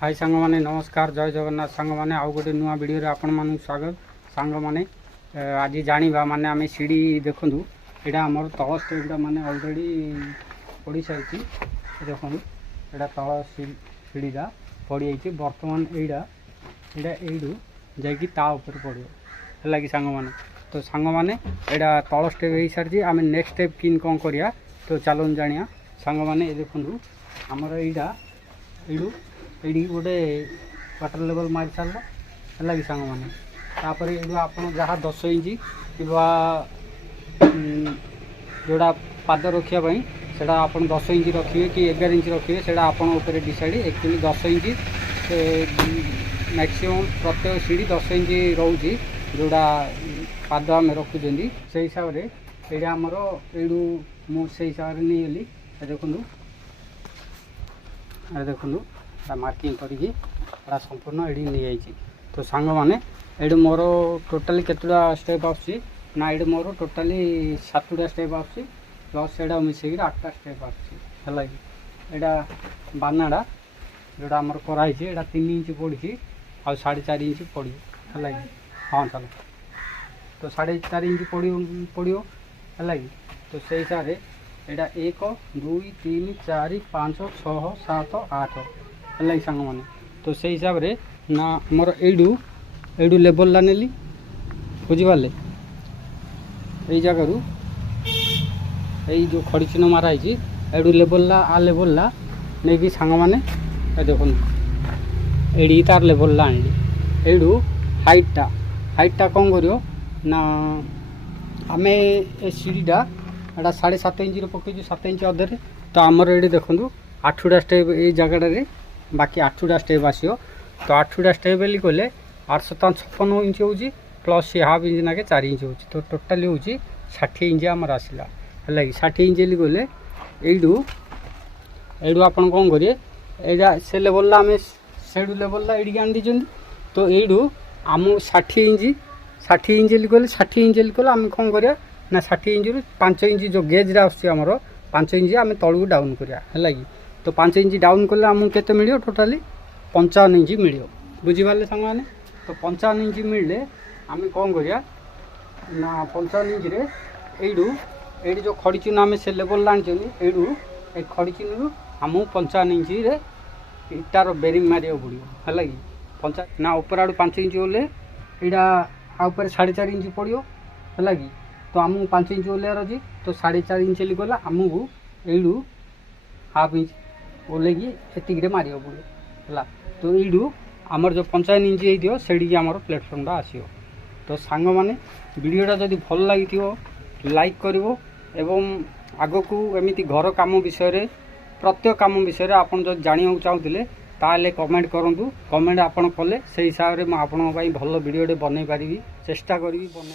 हाय सांग माने नमस्कार जय जगन्नाथ सांग माने आउ गोटे नुआ वीडियो रे आपण मानु स्वागत सांग माने आज जानिबा माने आमे सीढ़ी देखंदु एडा हमर तळ स्टेपडा माने ऑलरेडी पड़ी साइछि देखंदु एडा तळ सीढ़ीडा पड़ी आइछि वर्तमान एडा एडा एडू जाई ता ऊपर पड़ियो हला कि सांग माने तो सांग माने एडा तळ स्टेप हे सारछि आमे नेक्स्ट स्टेप किन कोन करिया तो चलोन जानिया सांग माने देखंदु हमर एडा एडू ये गोटे वाटर लेवल मारी सारा है कि सांग मैंने तापर ये आप जहाँ 10 इंच कि जोड़ा पाद रखापी से आप 10 इंच रखिए कि 11 इंच रखिए से आप डिसाइड एक्चुअली 10 इंच मैक्सिमम प्रत्येक सीढ़ी 10 इंच रोचे जोड़ा पाद आम रखुच्च से हिसाब से ये आमर यू मुझे हिसाब से नहीं गली देखूँ देखूँ मार्किंग करके संपूर्ण एडी नहीं जाइए तो सांग माने एडी मोर टोटाली केतुटा स्टेप आसी ना एडी मोर टोटाली 7टा स्टेप आसी प्लस एडा मिसेक 8टा स्टेप आसी एडा बानाडा जोड़ा आमर कराई एडा 3 इंच पड़ी आ 4.5 इंच पड़ी है हाँ चलो तो 4.5 इंच पड़ो है तो से हिसाब से एडा 1 2 3 4 5 6 7 8 है सांग मैंने तो से हिसाब से ना मोर एडू एडू लेवल ला नेली बुझिपारे यही जगह जो खड़ी चिन्ह माराई एडू लेवल ला आ लेवल ला नहीं कि सांग मैंने देख एडी तार लेवल ला आनी एडू हाइटा कौन करियो ना आमे ए सीढ़ीटा एटा 7.5 इंच पकईचु 7 इंच अधे तो आमर ये देखूँ 8टा स्टेप ये जगह बाकी 8टा स्टेप आसो तो 8टा स्टेप बोली कहले 856 इंच हो प्लस सी हाफ इंच नाके 4 इंच हो तो टोटाली हूँ 60 इंच आमर आसला है 60 इंच कहले यू आप कौन करेंगे एटा से लेवल आम से लेवल एडी आनी दीजिए तो यू आम 60 इंच कहले 60 इंच कहले आम कौन करिया ना 60 इंच रु 5 इंच जो गेज आमर 5 इंच आम तलू डाउन करिया है कि तो 5 इंच डाउन कले आमको केते मिलियो टोटाली 55 इंच मिलियो बुझिपारे सांग मैंने तो 55 इंच मिलले आम कौन करिया ना 55 इंच रे एडू जो खड़ी चिन्ह आम से लेवल आनी एडू ए खड़ी चिन्ह रु आमको 55 इंच रे इटार बेरिंग मारिया पड़ो है कि 5 ना ऊपर आड़ू 5 इंच बोले यहाँ आपर 4.5 इंच पड़ो है कि तो आमको 5 इंच ओल्हार अच्छी तो 4.5 इंच गला आमको यू हाफ इंच ओल्हे एतिक मारे पड़ो है तो यू आमर जो 55 इंच हो से आमर प्लेटफर्मटा आसो तो सांग मैंने वीडियोटा जदि भल लगी लाइक करिवो एवं आग को एमती घर काम विषय प्रत्येक काम विषय आपन जो जानिया चाहूले ताले कमेंट करूँ कमेंट आपन कले से हिसाब से मुझे भल वीडियो बन पारि चेष्टा करी बन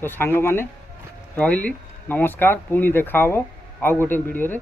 तो सांग माने रही नमस्कार पुणी देखा आउ गोटे वीडियो रे।